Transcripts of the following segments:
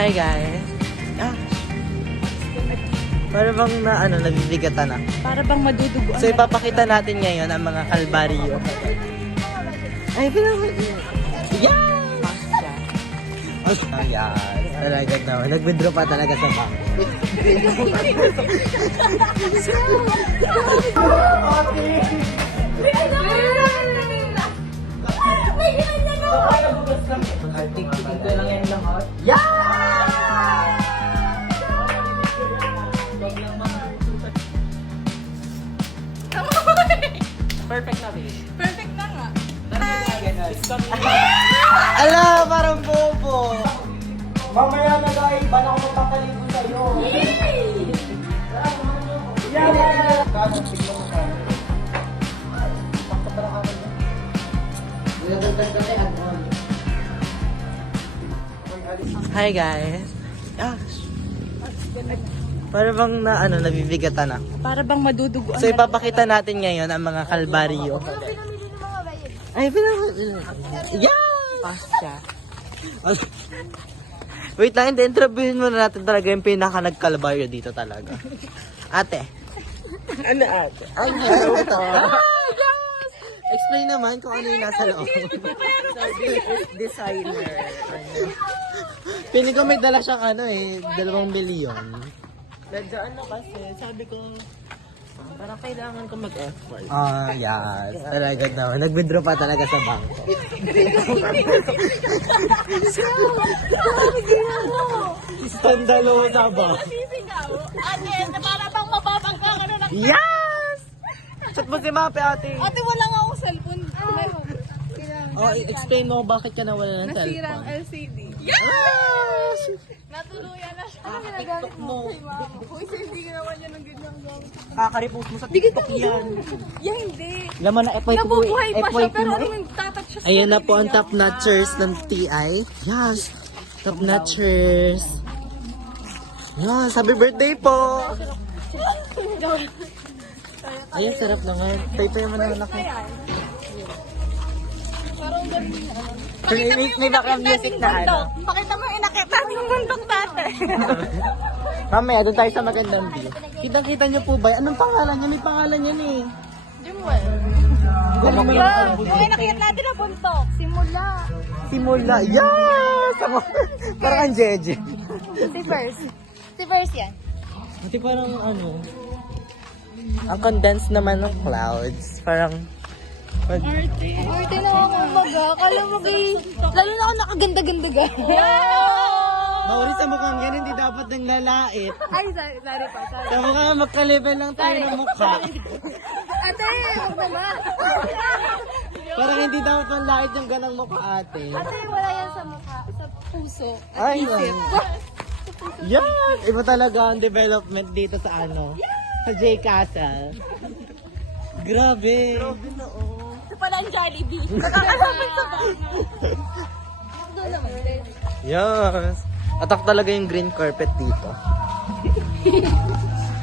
Hi guys. Ah. Para bang nabibigatan na. Para bang madudugo. So ipapakita natin ngayon ang mga kalbaryo. Ay, yeah! Ayan, talaga naman. Nag-withdraw pa talaga sa bank. Perfect na, babe. Perfect na nga. Ala, parang bobo. Mamaya na guys, bala ko magpapaligo sa'yo. Hi guys. Gosh. Para bang nabibigatan na. Para bang madudugo. So ipapakita natin ngayon ang mga kalbaryo. Ay, yeah! Pasya. Wait lang, hindi. Interviewin muna natin talaga yung pinaka-nagkalbaryo dito talaga. Ate. Ano ate? Ay, ito. Explain naman kung ano yung nasa loob. Designer. Piling ko may dala siyang 2 milyon. Medyo kasi, sabi ko, parang kailangan ko mag-effort. Ah, yes. Talaga naman. Nag-withdraw pa talaga sa bangko. Skandalo sa bangko. Ate, para bang mababang ka ng... Yes! Chat mo si Mape, ate. Ate, wala nga akong cellphone. Oh, explain mo bakit ka nawala ng Nasira ang cellphone. LCD. Yes! Natuluyan na siya. Ano ginagamit mo? Uy, sir, hindi ginawa niya ng ganyang gamit. Kakarepost mo sa TikTok yan. Yeah, hindi. Laman na FYP mo. Nabubuhay pa siya, FYP pero mo ano yung tatouch siya sa Ayan na sarili po ang niya. top notchers ng TI. Yes! Top notchers. Yes, happy birthday po! Ayan, sarap na nga. Tay-tay mo na anak mo. Parang ganun na. May background music na Pakita mo yung inakit natin bundok dati. Mamaya, doon tayo sa magandang view. Kitang-kita niyo po ba? Anong pangalan niya? May pangalan yan eh. Jumwell. Yung inakit natin na bundok. Simula. Simula. Yes! Parang ang jeje. Si First. Si First yan. Kasi parang ang condensed naman ng clouds. Parang Arte na ako umaga. Kala mo gay. Lalo na ako nakaganda-ganda ga. Mauri sa mukhang yan, hindi dapat nang lalait. Ay, sorry pa. Sorry. Sa mukha, magka-level lang tayo ng mukha. Ate, huwag na ba? Parang hindi dapat manlait yung ganang mukha, ate. Ate, wala yan sa mukha. Sa puso. Ay, yan! Iba talaga ang development dito sa sa J Castle. Grabe. Grabe na, Ito pala ang Jollibee. Nakakalapit sa bahay. Doon naman. Yes. Atak talaga yung green carpet dito.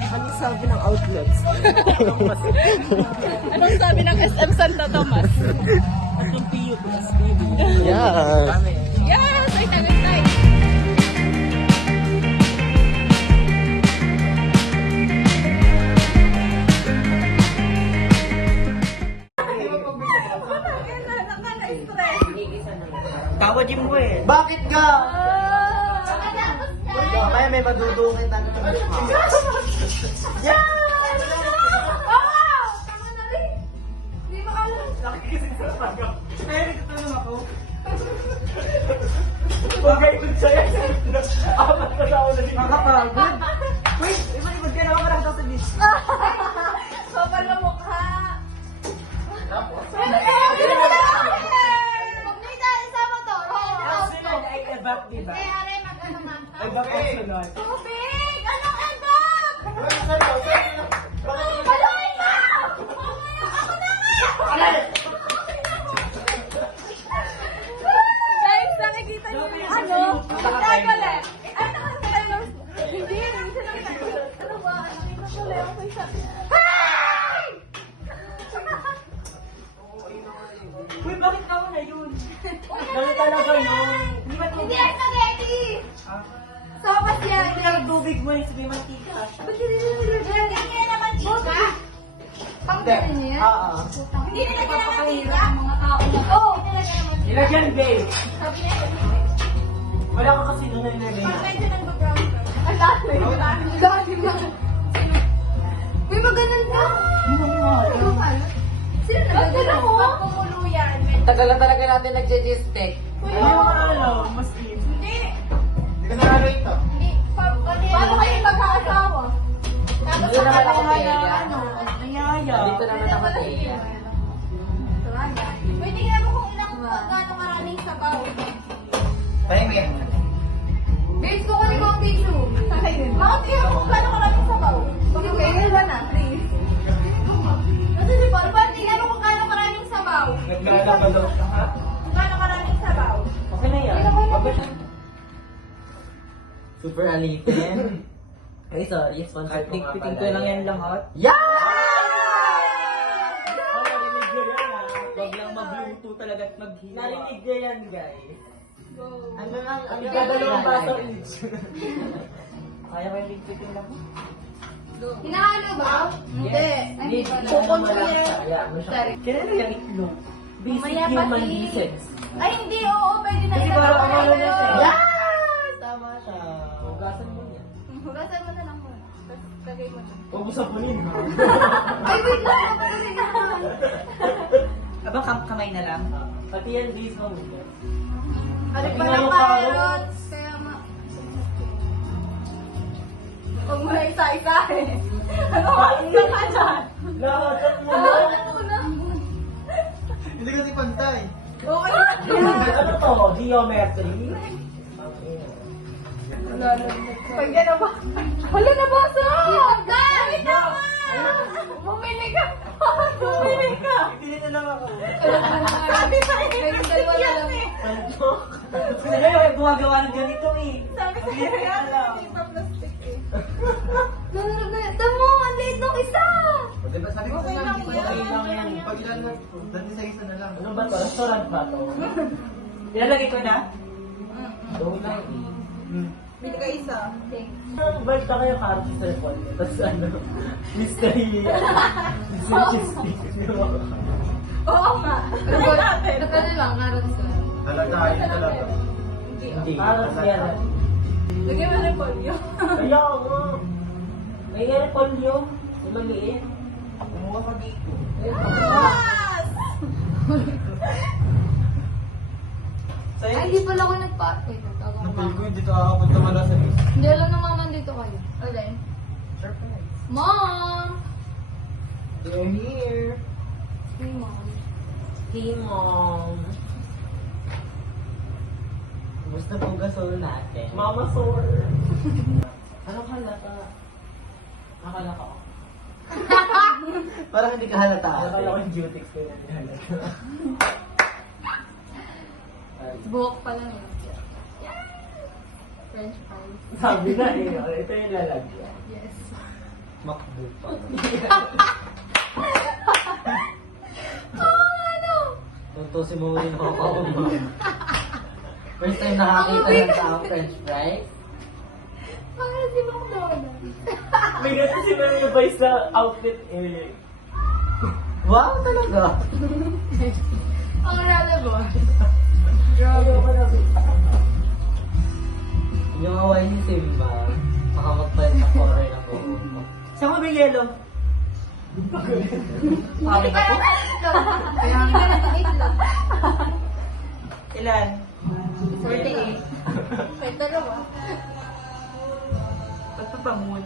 Ano sabi ng outlets? Anong sabi ng SM Santa Tomas? Yes. Yes! Ay, tagay. Tawad mo eh. Bakit ka? Mamaya may madudungin na ito. Bagay ko sa'yo. Apat na tao na din. Nakapagod. Wait, ibang ka naman karang sa list. Sobrang na mukha. Ay, ebak, diba? Ay, ebak ang sunod. Tubig! Anong endap? Paluin mo! Ako na nga! Guys, nakikita niyo yung chocolate. Ay, nakakita niyo. Hindi, hindi lang tayo. Ano ba? Nakita ko lang ako isa. Hi! Uy, bakit ako na yun? Dali talaga yun. Hindi ba ito? Hindi ay spaghetti! Hindi ang tubig mo yung sabi mantika. Ba't hindi nilagyan? Hindi naman mantika. Pang ganun niya? Oo. Hindi nilagyan ng mantika. Mga tao na. Oo, nilagyan ng mantika. Nilagyan, babe. Sabi niya, Wala ka kasi doon na nilagay. pag medyo nag-brown ka. Ang dami. Ang dami ba? Uy, maganon ka. Sino nagaganon mo? Pag kumulo yan. Tagal na talaga natin nag-G-stick. Mas in. Hindi. Hindi ka nararo ito. Hindi. Paano kayo mag-aasawa? Tapos Hindi naman ako kaya kaya. ano? Nayaya. Dito naman ako sa iya. Uy, tingnan mo kung ilang gaano maraming sabaw. Tahimik. Babes, kukunin ko ang tissue. Bakit tingnan mo kung gaano maraming sabaw? Okay, wala na, please. Kasi si Paul, bakit tingnan mo kung gaano maraming sabaw? Naglalaba daw siya, ha? Kung gaano maraming sabaw. Okay na yan. Super alipin. Ay, sorry. Sponsor ko nga pala. ko lang yan lahat. Yeah! Oh, narinig ko yan, ha? Huwag lang magluto talaga at maghiwa. Narinig ko yan, guys. Ang Nagdadalawang baso each. Kaya kayo ligpitin lang. Hinahalo ba? Hindi. Hindi. Kukonsume. Sorry. Kailan yung itlog? Basic Mamaya pa, human please. needs. Ay, hindi. Oo, pwede na Kasi ito. parang ang ano na siya. Yes! Tama siya. Hugasan mo yan. Hugasan mo na lang muna. Tapos lagay mo siya. Huwag mo sapunin, ha? Ay, wait lang. Magaling na. Aba, kamay na lang? Pati yan, base mo muna. Ano Pati pa nga ng yung carrots? Kaya huwag mo na isa-isa eh. Ano ka? Isa ka dyan. Lahat mo na. Lahat muna. Hindi kasi pantay. Okay na. Ano to? Geometry? Pag yan na ba? Wala na ba sa? Wait naman! Bumili ka! Bumili ka! Pili na lang ako. Sabi sa inyo, dalawa na lang. Kasi na yung gumagawa ng ganito eh. Sabi sa inyo, Pili na lang. hindi pa plastic eh. Tamo, ang liit ng isa! Diba sabi ko Okay sa lang okay yan. lang yan. Pag ilan mo, dati sa isa na lang. Ano ba to? Restaurant ba to? Ilalagay ko na? Doon lang eh. Bili ka isa. Thanks. Balik na kayo cards sa report. Tapos ano, mystery. Cheese stick. Oo nga. Try natin. Ano lang, carrots lang. Talaga, ayun talaga. Hindi. Cards yan. Lagyan mo ng polio. Kaya nga. May yan polio. Yung maliit. Kumuha ka dito. Yes! Sa'yo? Ay, hindi pala ako nagpa... Wait, nagtago ko. Napil ko yung dito kakapunta mo lang sa base. Hindi alam ng mama dito kayo. Okay. Mom! They're here. Hey, mom. Hey, Mom. Kumusta po gasol natin? Mama sore. Anong halata? Akala ko. Parang hindi ka halata. Akala ko yung dutex ko yung nilalagay. Buhok pa lang yun. French fries. Sabi na eh. Ito yung lalagyan. Yes. Makbo pa. Tunto si Mowin ako. First time nakakita ng taong French fries. Parang si McDonald's. May ganito si Maria Vice sa outfit eh. Wow, talaga. Ang relevant. Grabe ako na. Yung away ni Simba, baka magpalit na color na po. Saan mo ba yung yellow? Hindi ka naman ito. Kaya hindi ka naman itlog. Ilan? 48. May dalawa. Ba't pa moon?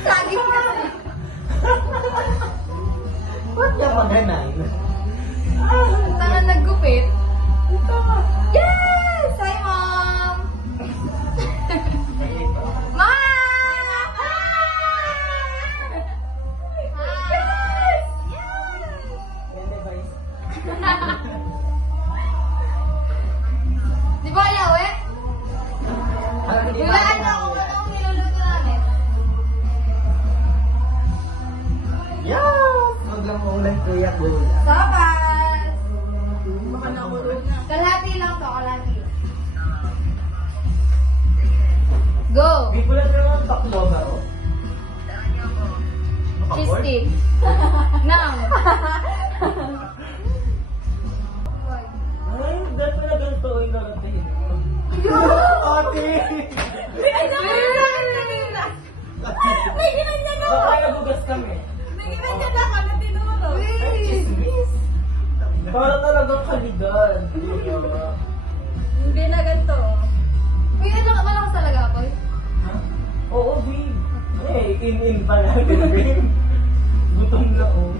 Lagi mo kasi. Ba't niya maganan? Tangan naggupit. Yes! Hi, Mom! Mom! Yes! Ganda Vice. Di ba kaya, we? Parang hindi Wala pa na ako. Anong niluluto namin? Yes! Huwag lang maulan kuya, gula. Sarap Go! Di pala naman baklo ba, oh? Cheese stick. Nam. Ay, dahil pala ganito yung narating. Ate! May ginanyan ako! Baka nabugas kami. May ginanyan ako na tinuro. Para talagang kaligan. Hindi na ganito. Uy, ano ka malakas talaga ako? Oo, babe. Eh, in pa natin, babe. Gutom na, oh.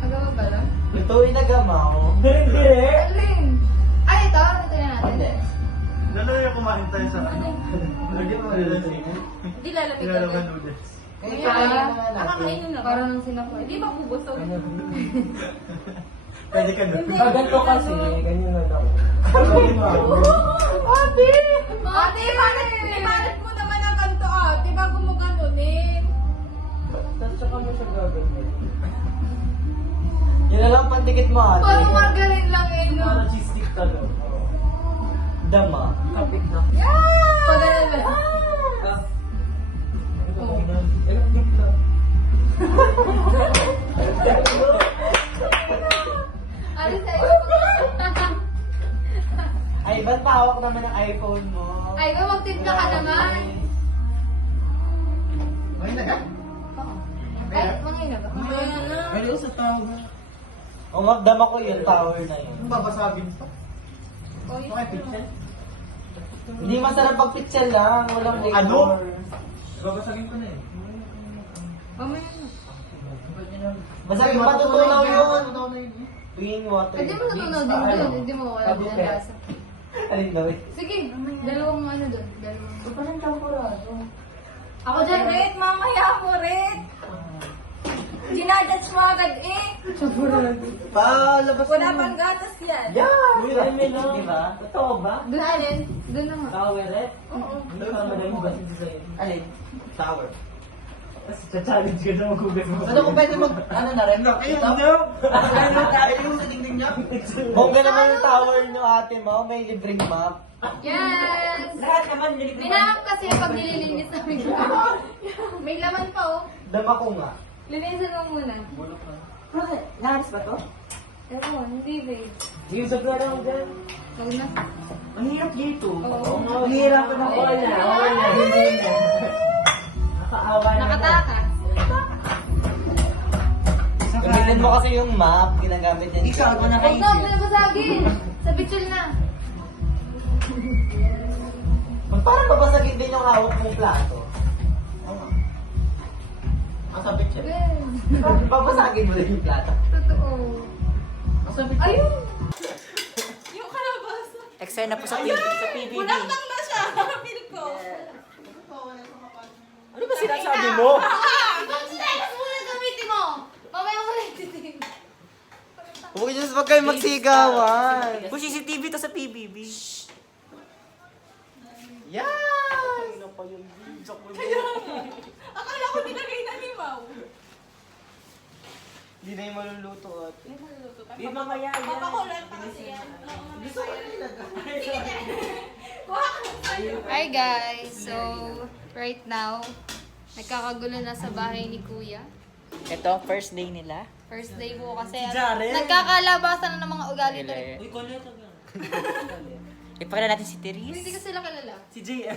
Agawa ba lang? Ito inagamaw. Dire-dire. Alin? Ay, ito. Ito na natin. Hindi. Dalawa yung kumain tayo sa ano. Lagyan mo nila sa Hindi lalamig Ilalaman agad. noodles. Kaya, Nakakainin na ba? parang nung sinapoy. Hindi ba bubusog? Pwede ka doon. Ah, ganito kasi, ganyan na daw. Ate! Ate, imanit mo naman ang ganito, ate, bago mo ganunin. Tapos tsaka mo siya gagawin. Yun na lang pandikit mo ate. Parang margarine lang eh, no? Para cheese stick ka daw. Dama. Kapit na. Pag ganun ba? Electric lang. Ano sa'yo? Ay, ba't pahawak naman ang iPhone mo? Ay, ba magtimpla ka naman? Ay, naga. Ay, mangina ba? Pwede ko sa tower. O, magdama ko yung tower na yun. Ang babasagin pa. Okay, pixel? Hindi masarap pag pixel lang. Walang decor. Ano? Babasagin ko na eh. Mamaya na. Masarap matutunaw yun. Tuwing water. Pwede mo natunaw din doon. Hindi mo wala din ang lasa. Alin daw eh? Sige, dalawang ano doon. Dalawang. Parang champurado. Ako dyan, Rit, mamaya ako, Rit. Ginajudge mo agad eh. Palabas Wala pang gatas yan. Yeah! Uy, ay, may lang. Diba? Totoo ba? Doon alin? Doon naman. Toweret? Hindi ka naman yung hugas yung design. Alin? Tower. Tapos challenge ka na maghugas mo. Ano kung pwede mag... Ano na rin? Ayun, Ito? no? Ayun sa dingding niya. Bongga naman yung tower niyo ate mo. May libreng map. Yes! Lahat naman nilito. Minahap kasi pag nililinis namin. May laman pa oh. Dama ko nga. Linisan mo muna. Laras ba to? Ewan, hindi babe. Yung sa plano mo dyan. Huwag na. Ang hirap dito. Oo. Ang hirap na. Wala na. Hindi na. Nakaawa na. Nakatakas. Gamitin mo kasi yung map. Ginagamit din. Ikaw, ako na Huwag na, huwag na basagin. Sa bitsul na. Parang babasagin din yung hawak mong plato. Ang sabit siya. Well, Babasagin mo din yung plato. totoo. Ang sabit Ayun! Yung kalabasa. Extend na po sa PBB. Punaktak na siya. Feel ko. Ano ba sinasabi mo? Ibang sinelas muna gamitin mo! Mamaya mo lang titin. Huwag kayo magsigawan. Kung CCTV to sa PBB. Yan! Akala ko nilagay na ni Mau. Hindi na yung maluluto at. Di mamaya yan. Papakulan pa kasi yan. Gusto ko rin Kuha ka sa'yo. Hi guys! So, right now, nagkakagulo na sa bahay ni Kuya. Ito, first day nila. First day po kasi Si Jaren. nagkakalabasan na ng mga ugali to. Uy, kulit ka. Ipakita natin si Hindi Therese. ko sila kilala. Si JM.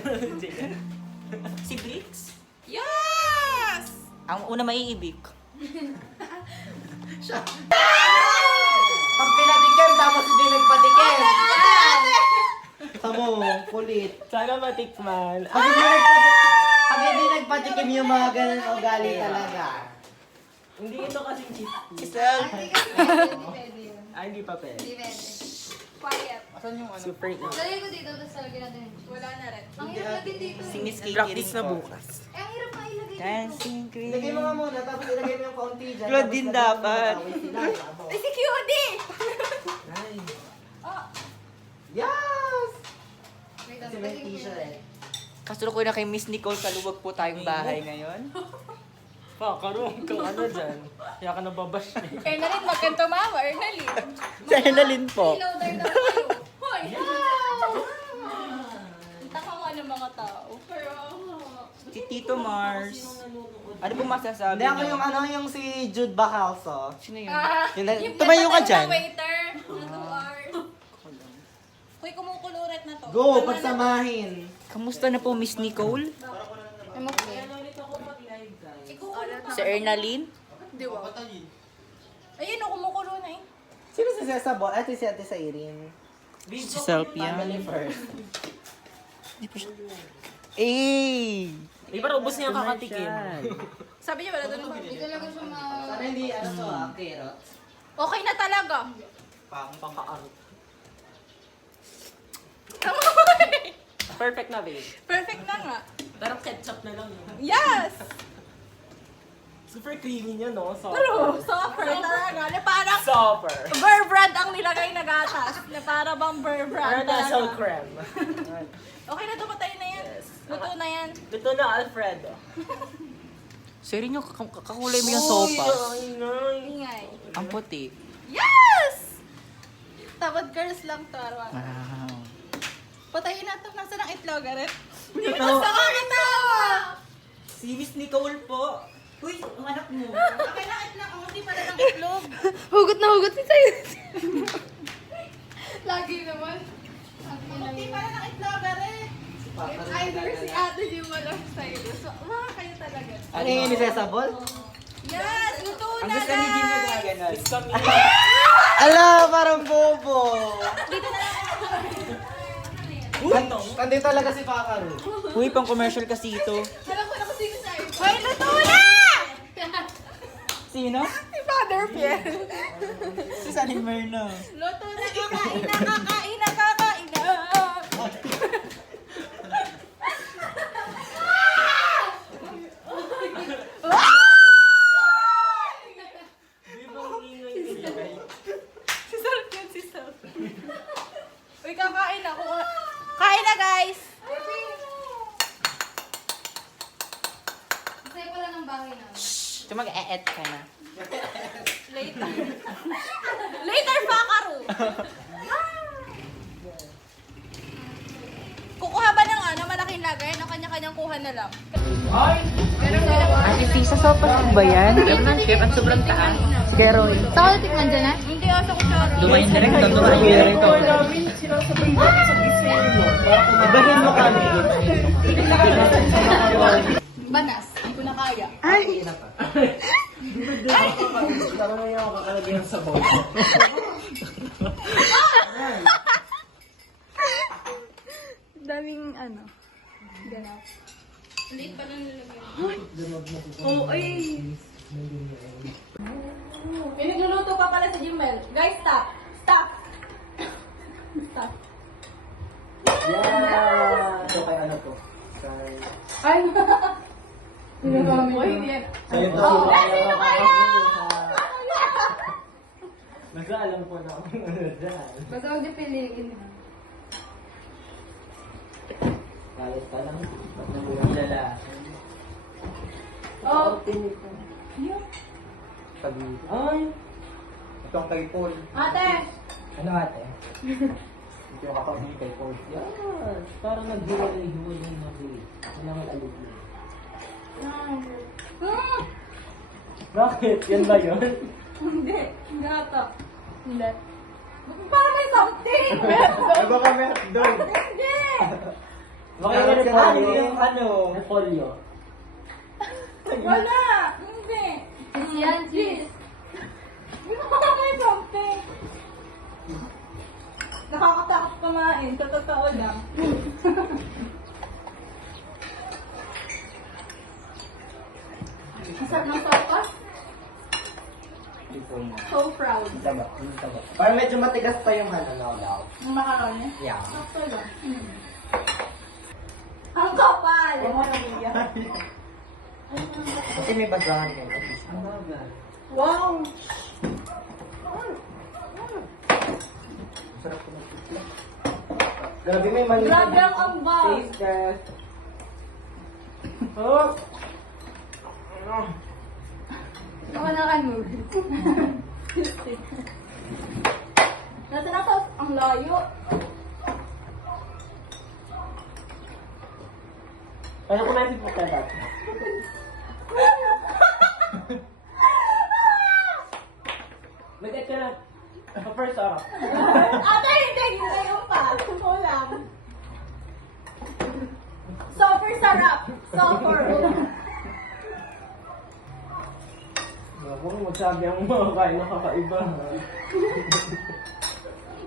Si Briggs. Yes! Ang una maiibig. Pag pinatikim, tapos hindi nagpatikim. Tamo, kulit. Sana matikman. Pag hindi nagpatikim yung mga ganun ugali talaga. Hindi ito kasi cheese. Isel. Hindi kasi pwede, hindi pwede yun. Ay, hindi pa pwede. Hindi pwede. Quiet. Super easy. Lagay ko dito, tapos talagyan natin. Wala na rin. Ang hirap din dito. Si Miss Katie Practice rin na po. bukas. Eh, ang hirap nga ilagay dito. Dancing Queen. Ilagay mo nga muna, tapos ilagay mo yung kaunti dyan. Claude din dapat. Ay, si QD! Yes! Wait, Kasi tapos may lagay ko t-shirt muna. eh. Kasulok ko na kay Miss Nicole Kaluwag po tayong bahay ngayon. Pa, karoon kang ano dyan. Kaya ka nababash eh. Kaya na rin magkantumawa, Ernalyn. Sa Henalyn po. Reloader na kayo. Hoy! Kita ka nga tao. Kaya nga. Si Tito Mars. Ano po masasabi Hindi ako niyo? yung si Jude Bacalso. Sino yun? Tumayo ka dyan. Waiter, na 2 hours. Uy, kumukulurat na to. Go, pagsamahin. Kamusta na po, Miss Nicole? I'm okay. Si Ernaline? Di ba? Ayun, kumukulo na eh. Sino si Cesa Bo? Ito si Ate Sairin. Si Selfie Family first. Eh! Di ba ubos niya ang kakatikim? Sabi niya wala doon naman. Hindi talaga siya Sana hindi, to carrots. Okay na talaga. Pangkaarot. Tama. Perfect na, babe. Perfect na nga. Parang ketchup na lang. Yes! Super creamy niya, no? So, True. Super talaga. Na parang super. Bear brand ang nilagay na gatas. Na para bang bear brand Nasal talaga. creme. Okay na, tumatay na yan. Luto na yan. Luto na, Alfredo. Sir, nyo, kakulay mo yung sopas. Ingay. Ang puti. Yes! Tabad girls lang to, Arwan. Wow. Patayin na to. Nasaan ang itlog, Aret? Basta kakatawa! Si Miss Nicole po. Uy, ang anak mo. Okay lang itlog. Ang hindi pala ng itlog. Hugot na hugot si Sayo. Lagi naman. Ang hindi pala ng itlog, Aret. Either si Ate Jim wala sa'yo. So, mga kayo talaga. Ano yung ni Cesa Bo? Yes! Luto Ang na gusto ni Jim na guys! ganon. Miss kami. Ala, parang bobo. Dito na lang ako. Kandi talaga si Pakaru. Uy, pang commercial kasi ito. Alam ko na kung sino sa'yo. Hoy, luto na! Sino? Si Father Pierre. Si Sanin Merno. Luto na, kakain na, kakain na, kakain na. Si Self yun, si Self. Uy, kakain na. Kain na, guys. Sa'yo pala ng bahay na. Ito mag-e-et ka na. Later. Later, Pakaru. Kukuha ba ng malaking lagay? Na kanya-kanyang kuha na lang. Ate Fisa, sopas ba yan? Meron ng chef, ang sobrang taas. Sige, Roy. Saka tikman dyan ha? Hindi ako sa kutsara. Dumayin na rin ito, dumayin na rin ito. Ibahin mo kami. Banas. Hindi ko na kaya. Tama na yung kakalagay ng sabaw. Daming ganap. Liit pa lang nilagyan. Oo, ay. May nagluluto pa pala sa Gmail. Guys, stop. Stop. Stop. Yeah! Ito kay ano to? Ay. Hindi yan. Sa'yo to. Oh, hindi ko kaya! Basta alam ko na kung ano dyan. Basta huwag niya piliin. Kalit ka lang. Ba't nabulang dala? Oh. Sabi, ay! Itong kay Paul. Ate. Ano ate? Ito yung kakabili kay Paul. Yes! Parang naghiwalay-hiwalay yung mabili. Kailangan alugin. Bakit? Yan ba yun? Hindi. Hindi ata. Hindi. Parang may something. Ay, baka meron doon. Hindi. Baka meron yung ano? Folio. Wala. Hindi. Yan, cheese. Parang may something. Nakakatakot kumain. Sa totoo lang. Masarap ng sopas. So proud. Taba. Parang medyo matigas pa yung ano, law. Ang macaroni. Yeah. Sakto lang. Ang kapal! Kasi may basahan kayo. Wow! Sarap ko na. Grabe may mali. Grabe ang ambag! Taste test. Oh! Ako na ano. Nasa na sauce? Ang layo. Kaya ko na si Pukerat. Mag-et ka na. Sa first off. Ate, hindi. Ngayon pa. Kulang. Super sarap. Super. Ako, magsabi ang mga kain na kakaiba.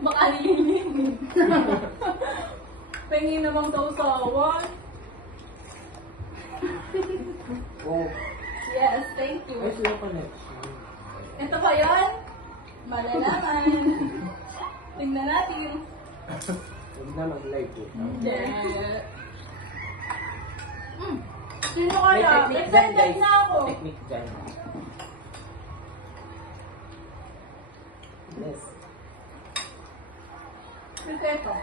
Baka lilin. Pengi namang sausawan. Oh. Yes, thank Ay, you. sila pa next. Ito pa yun? Malalaman. Tingnan natin. Huwag na mag-like po. Yeah. Sino May kaya? technique dyan, Excited guys. na ako. Technique dyan. Yes. Pilpeto.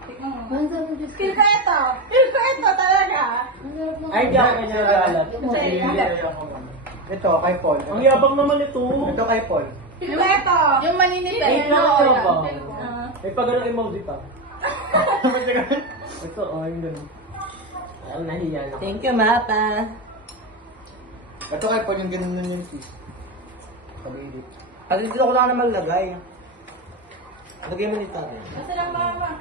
Tingnan mo. Pilpeto! Pilpeto talaga! Ay, di ako kanya nagalat. Ito, kay Paul. Ang yabang naman ito. Ito kay Paul. Pilpeto! Yung maninipis. Wait lang, ano ba? Ah. May pagano emoji pa. Ito, oh, yung ganun. Ay, nahiya na. Thank you, Mata. Ito kay Paul, yung ganun nun yung sis. Pag-edit. Kasi dito ko lang naman lagay. Lagay mo nito natin. Kasi lang mama.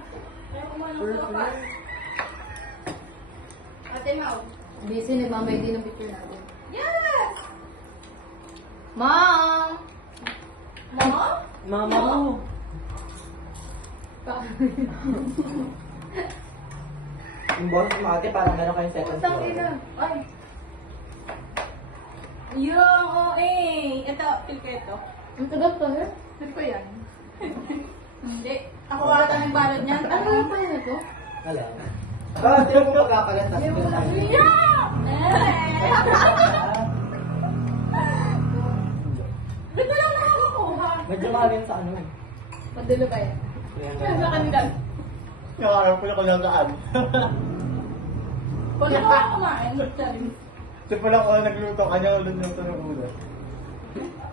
Kaya kumanong sopa. Ate Mau. Busy, nagmamay din ng picture natin. Yes! Mom! Mama? Mama mo. Yung boss ng ate, parang meron kayong second Putang floor. ina. Ay. Yung OA. Ito, pilpeto. Ang tagal pa, eh. Ano ko yan? Hindi. Ako ata nagbalot niyan. Ano yung pa yun ito? Wala. Ah, sino mo magkakalat? Tapos ganun tayo. Yeah! Dito lang nakakuha. Medyo mahalin sa ano eh. Padulo ba yan? Yan sa kanila. Nakakaroon ko na kung nagaan. Kung ano ka kumain, sabi. Ito pala ko nagluto, kanya ulit ng ng ulo.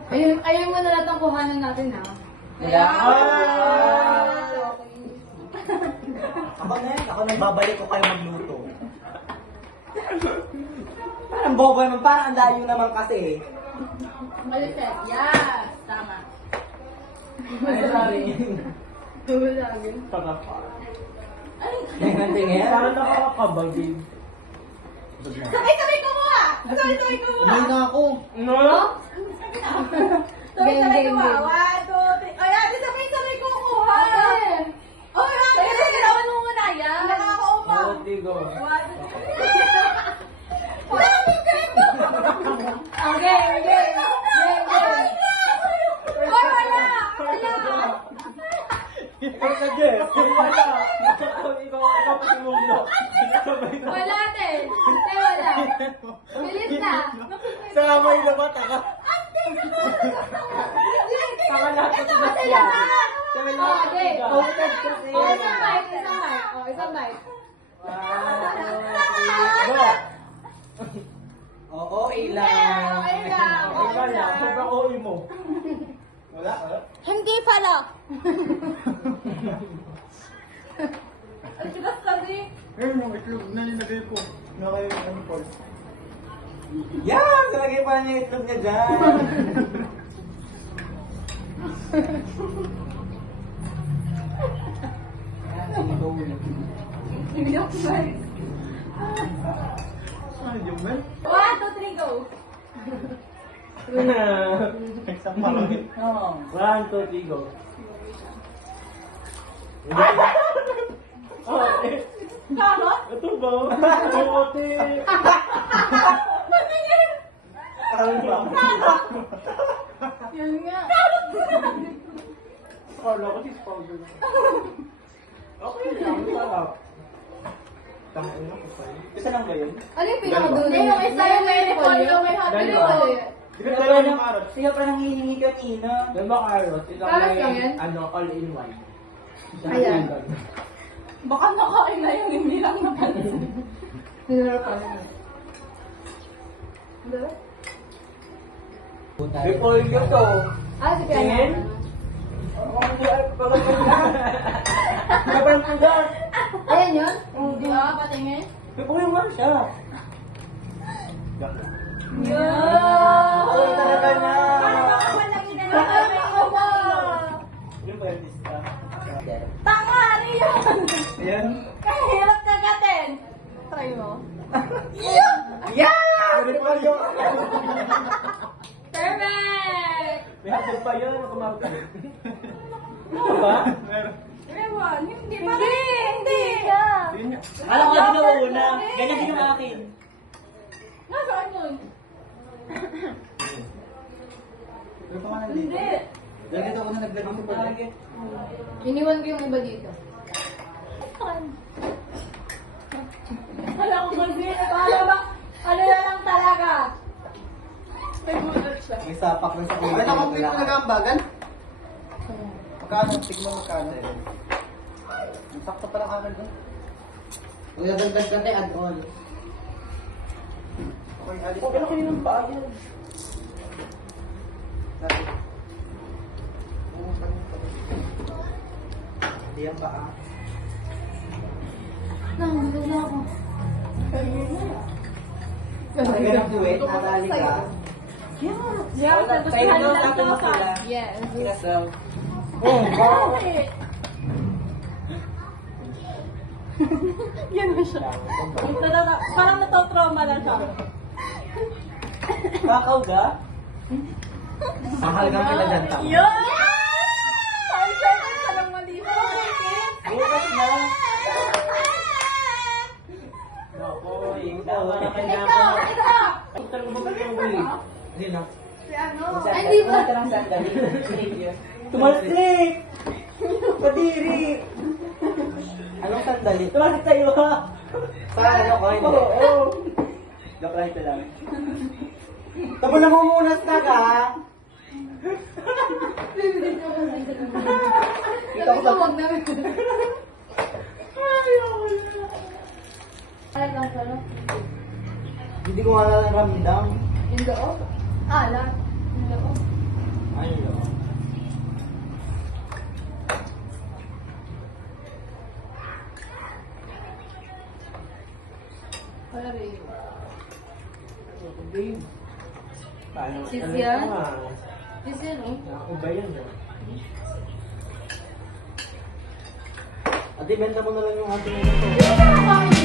Ayun mo na lahat ang kuhanan natin, ha? Kaya, Ako na yan, ako nang babalik ko kayo magluto. Parang bobo naman, parang ang layo naman kasi eh. Malipet. Yes! Tama. Ay, sorry. Wala din. Sarap. Ay, Tingnan, tingnan. Parang nakakabagin. sabay-sabay kumuha! Sabay-sabay kumuha! Hindi na ako. No? Sabay-sabay Game, kumuha. game, 1, 2, 3. Ay, ate, sabay-sabay kumuha! Ate! Oh, ate, Kaya ginawa mo muna yan. nakakaupaw. Bawat tigo. 1, 2, 3. Dami ganito! Okay, okay. Ay, wala! Wala! Ikaw na, Jess. Wala. Ikaw pa si Mundo. Wala, ate. Ate, wala. Bilis na. Sama yung labat ako. Tama lahat na Ito si kasi Bastian. lahat! Tama Oh, lahat okay. na Posted kasi. Oh, isang bite, isang bite. Oh, isang bite. Go. Oo, ilang. Okay lang. Ikaw na. Sobrang OE mo. Wala, wala. Hindi pala. Ang tigas kasi. Ayun, yung itlog na nilagay ko. Na kayo ano po. Yan! Nilagay pa niya yung itlog niya dyan. Saan yung man? 1, 2, 3, go. Isang malaki. Oo. 1, 2, 3, go. Oh, eh. Karot? Ito ba? Oo, ate. Patingin! Ano ba? Yun nga. Kala ko cheese powder. Okay lang, sarap. Tangin na ko sa'yo. Isa lang ba yun? Ano yung pinakadulo? Hindi, yung isa yung may repolyo, may hot Dalawa. dog. Di ba dalawa ng carrot? Siya pa nang hihingi kanina. Dalawa carrot. Isang Carrot may, lang yan? ano, all in one. Isang Ayan. vegan. Baka nakain na yung hindi lang napansin. Nilaro pa lang. Ano? Repolyo to. Ah, si Tingin? Piano. Oo, hindi. Kapag tugas. Ayan yun? Di ba? Patingin? Uy, nga siya. Yeah! Uy, talaga na. Ako ba? Yung ba yung lista? Tanga! Ano yun? Ayan. Kahirap kagatin! Try mo. Yeah! Ano pa yun? Perfect! May hatid pa yun. Kumakain. Ano ba? Ewan, hindi pa rin! Hindi! Yun nga. Alam ko din ang una. Ganyan din yung akin. Nasaan yun? Pero pa nga nandito. Hindi! Ganito ako na naglagay sa palagi. Iniwan ko yung iba dito. Wala akong kasi. Akala ba? Ano na lang talaga? May bullet siya. May sapak lang sa kulit. Ay, nakomplete ko na ang bagan. Magkano? Tignan mo magkano. Ang sakto pala kanan doon. Kung nadagdag ka tayo, add-on. Okay, alis Okay na kayo ng paa yan. Hindi yan pa ah. Nahulog na ako. Talaga ng duet, nakatali ka. Yeah, Kayo na lang natin mo sila. Yes. Kinasaw. Bakit? Yan na siya. Parang natotrauma na siya. Kakaw ga? Mahal ka kita dyan, tama. Yun! Ay, syempre, parang mali pa. Bukas na. Naku, tama na kanya Ito! ako. Ito! Ang talaga ba kayo yung huli? Hindi na. Si ano? Ay, di ba? Wala lang sandali. Tumalsik! Padiri! Anong sandali? Tumalsik tayo ha! Sa ano ko, hindi. Oo! Joke lang ito lang. Tabo na mumunas na ka. Ito ko wag na. Ay, lang pala. Hindi ko nga nararamdam. Yung loob? Ah, lang. Yung loob. Ano yun? Wala rin. Babe. Paano? Sis Ano yan? ito nga? Yes, yan, oh. Ako ba yan? Ate, benta mo na lang yung ating ito. Bakit